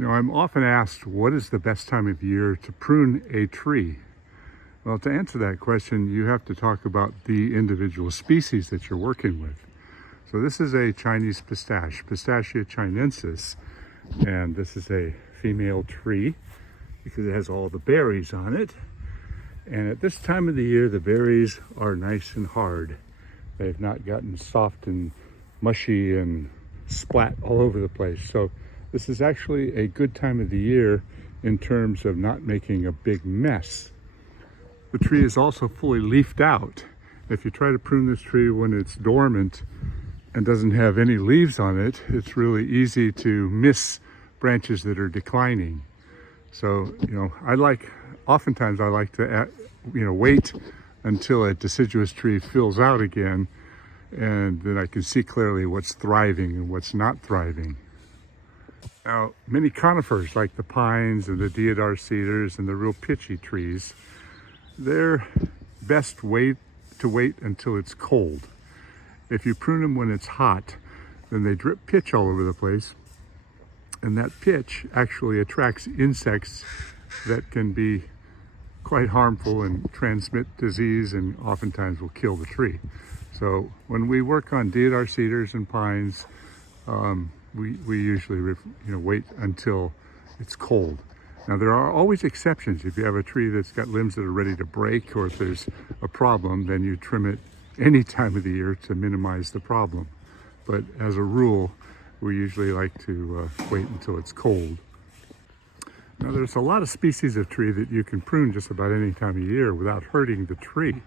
You know, I'm often asked, what is the best time of year to prune a tree? Well, to answer that question, you have to talk about the individual species that you're working with. So this is a Chinese pistache, Pistachia chinensis, and this is a female tree because it has all the berries on it. And at this time of the year, the berries are nice and hard. They've not gotten soft and mushy and splat all over the place. So this is actually a good time of the year in terms of not making a big mess. The tree is also fully leafed out. If you try to prune this tree when it's dormant and doesn't have any leaves on it, it's really easy to miss branches that are declining. So, oftentimes I like to, wait until a deciduous tree fills out again, and then I can see clearly what's thriving and what's not thriving. Now, many conifers like the pines and the deodar cedars and the real pitchy trees, they're best to wait until it's cold. If you prune them when it's hot, then they drip pitch all over the place, and that pitch actually attracts insects that can be quite harmful and transmit disease and oftentimes will kill the tree. So when we work on deodar cedars and pines, we usually wait until it's cold. Now there are always exceptions. If you have a tree that's got limbs that are ready to break, or if there's a problem, then you trim it any time of the year to minimize the problem. But as a rule, we usually like to wait until it's cold. Now there's a lot of species of tree that you can prune just about any time of year without hurting the tree.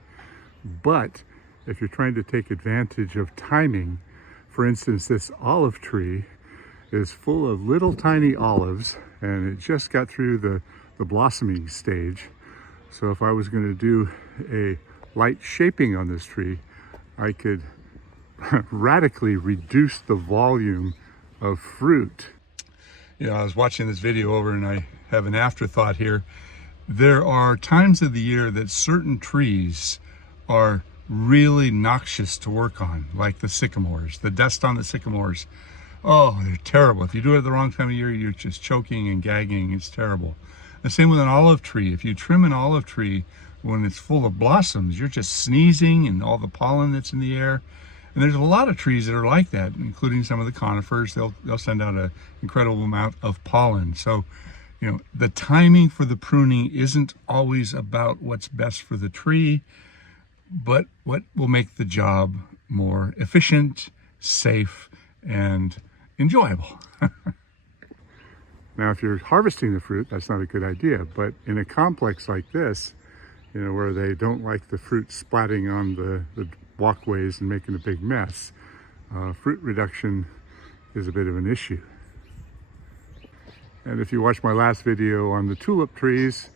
But if you're trying to take advantage of timing, for instance, this olive tree is full of little tiny olives, and it just got through the blossoming stage. So if I was going to do a light shaping on this tree, I could radically reduce the volume of fruit. I was watching this video over and I have an afterthought here. There are times of the year that certain trees are really noxious to work on, like the sycamores. The dust on the sycamores, oh, they're terrible. If you do it at the wrong time of year, you're just choking and gagging. It's terrible. The same with an olive tree. If you trim an olive tree when it's full of blossoms, you're just sneezing and all the pollen that's in the air. And there's a lot of trees that are like that, including some of the conifers. They'll send out an incredible amount of pollen. So, the timing for the pruning isn't always about what's best for the tree, but what will make the job more efficient, safe, and enjoyable. Now, if you're harvesting the fruit, that's not a good idea. But in a complex like this, where they don't like the fruit splatting on the walkways and making a big mess, fruit reduction is a bit of an issue. And if you watched my last video on the tulip trees,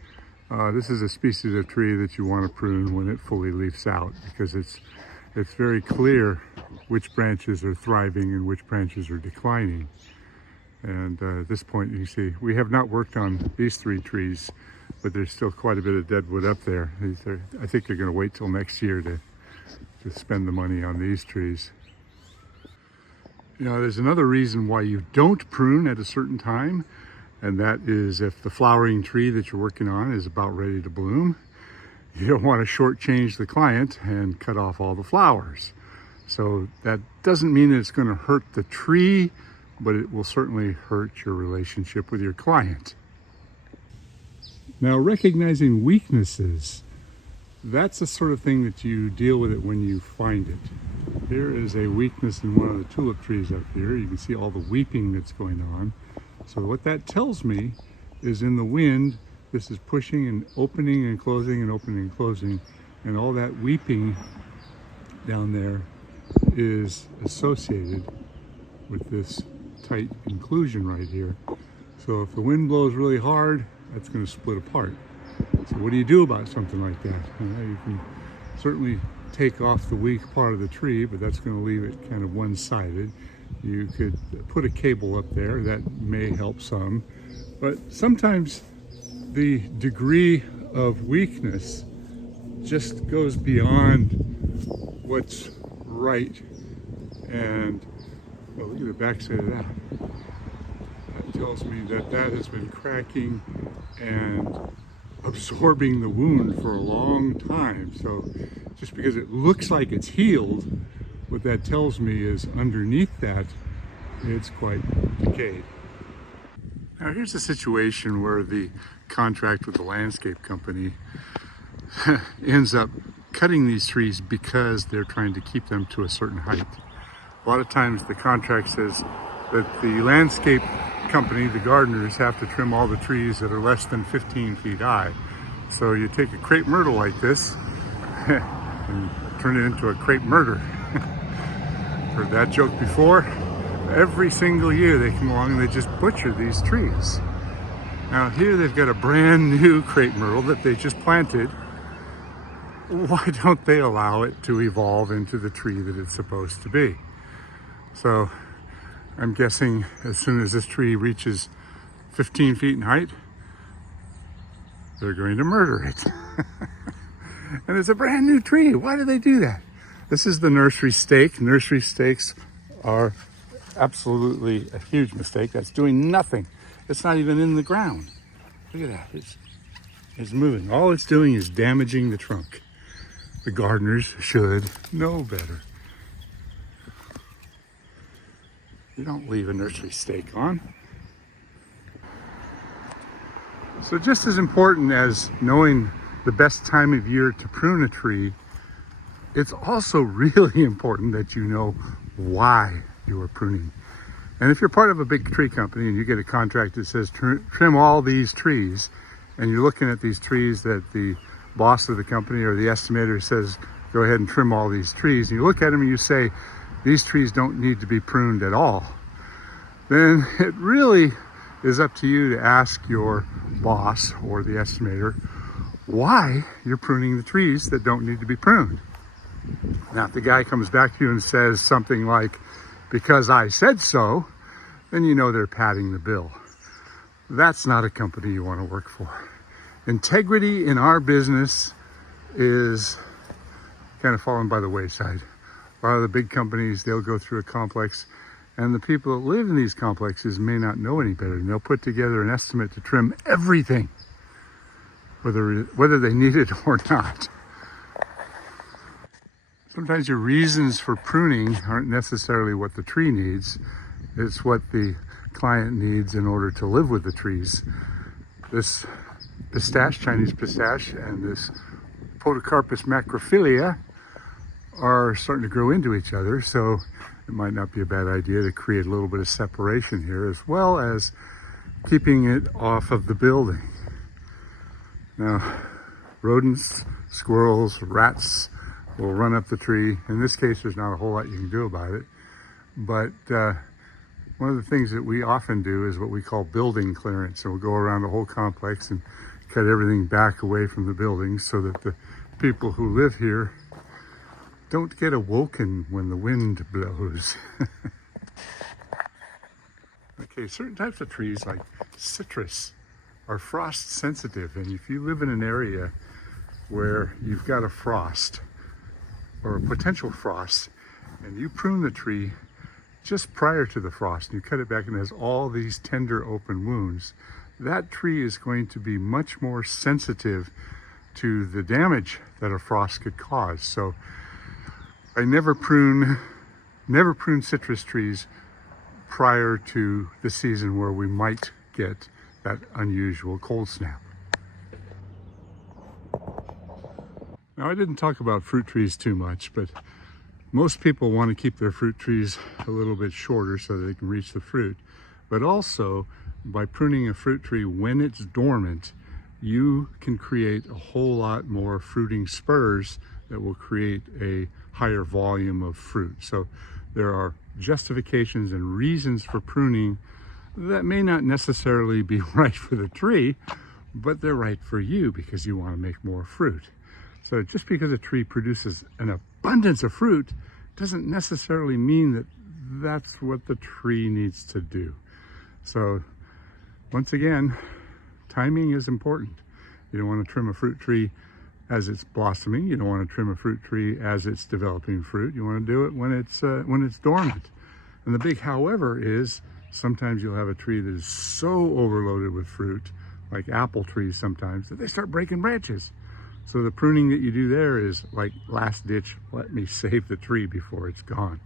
this is a species of tree that you want to prune when it fully leaves out, because it's very clear which branches are thriving and which branches are declining. And at this point, you can see we have not worked on these three trees, but there's still quite a bit of dead wood up there. I think they're going to wait till next year to spend the money on these trees. There's another reason why you don't prune at a certain time, and that is if the flowering tree that you're working on is about ready to bloom. You don't want to shortchange the client and cut off all the flowers. So that doesn't mean it's going to hurt the tree, but it will certainly hurt your relationship with your client. Now, recognizing weaknesses, that's the sort of thing that you deal with it when you find it. Here is a weakness in one of the tulip trees up here. You can see all the weeping that's going on. So what that tells me is in the wind, this is pushing and opening and closing and opening and closing, and all that weeping down there is associated with this tight inclusion right here. So if the wind blows really hard, that's going to split apart. So what do you do about something like that? You can certainly take off the weak part of the tree, but that's going to leave it kind of one-sided. You could put a cable up there, that may help some, but sometimes the degree of weakness just goes beyond what's right. And well, look at the backside of that. That tells me that that has been cracking and absorbing the wound for a long time. So just because it looks like it's healed, what that tells me is underneath that, it's quite decayed. Now here's a situation where the contract with the landscape company ends up cutting these trees because they're trying to keep them to a certain height. A lot of times the contract says that the landscape company, the gardeners, have to trim all the trees that are less than 15 feet high. So you take a crepe myrtle like this and turn it into a crepe murder. Heard that joke before? Every single year they come along and they just butcher these trees. Now here they've got a brand new crepe myrtle that they just planted. Why don't they allow it to evolve into the tree that it's supposed to be? So I'm guessing as soon as this tree reaches 15 feet in height, they're going to murder it. And it's a brand new tree. Why do they do that? This is the nursery stake. Nursery stakes are absolutely a huge mistake. That's doing nothing. It's not even in the ground. Look at that. It's moving. All it's doing is damaging the trunk. The gardeners should know better. You don't leave a nursery stake on. So just as important as knowing the best time of year to prune a tree, it's also really important that you know why you are pruning. And if you're part of a big tree company and you get a contract that says trim all these trees, and you're looking at these trees that the boss of the company or the estimator says, go ahead and trim all these trees, and you look at them and you say, these trees don't need to be pruned at all, then it really is up to you to ask your boss or the estimator why you're pruning the trees that don't need to be pruned. Now, if the guy comes back to you and says something like, because I said so, then you know they're padding the bill. That's not a company you want to work for. Integrity in our business is kind of fallen by the wayside. A lot of the big companies, they'll go through a complex, and the people that live in these complexes may not know any better, and they'll put together an estimate to trim everything, whether they need it or not. Sometimes your reasons for pruning aren't necessarily what the tree needs. It's what the client needs in order to live with the trees. This pistache, Chinese pistache, and this Podocarpus macrophylla are starting to grow into each other, so it might not be a bad idea to create a little bit of separation here, as well as keeping it off of the building. Now, rodents, squirrels, rats will run up the tree. In this case, there's not a whole lot you can do about it, but one of the things that we often do is what we call building clearance. So we'll go around the whole complex and cut everything back away from the buildings so that the people who live here don't get awoken when the wind blows. Okay, certain types of trees like citrus are frost sensitive, and if you live in an area where you've got a frost or a potential frost and you prune the tree just prior to the frost and you cut it back and it has all these tender open wounds, that tree is going to be much more sensitive to the damage that a frost could cause. So I never prune citrus trees prior to the season where we might get that unusual cold snap. Now, I didn't talk about fruit trees too much, but most people want to keep their fruit trees a little bit shorter so that they can reach the fruit. But also, by pruning a fruit tree when it's dormant, you can create a whole lot more fruiting spurs that will create a higher volume of fruit. So there are justifications and reasons for pruning that may not necessarily be right for the tree, but they're right for you because you want to make more fruit. So just because a tree produces an abundance of fruit doesn't necessarily mean that that's what the tree needs to do. So once again, timing is important. You don't want to trim a fruit tree as it's blossoming. You don't want to trim a fruit tree as it's developing fruit. You want to do it when it's dormant. And the big however is Sometimes you'll have a tree that is so overloaded with fruit, like apple trees sometimes, that they start breaking branches. So the pruning that you do there is like last ditch, let me save the tree before it's gone.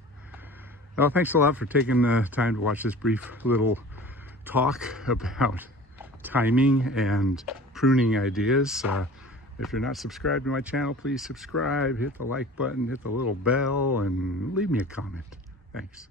Well, thanks a lot for taking the time to watch this brief little talk about timing and pruning ideas. If you're not subscribed to my channel, please subscribe, hit the like button, hit the little bell, and leave me a comment. Thanks.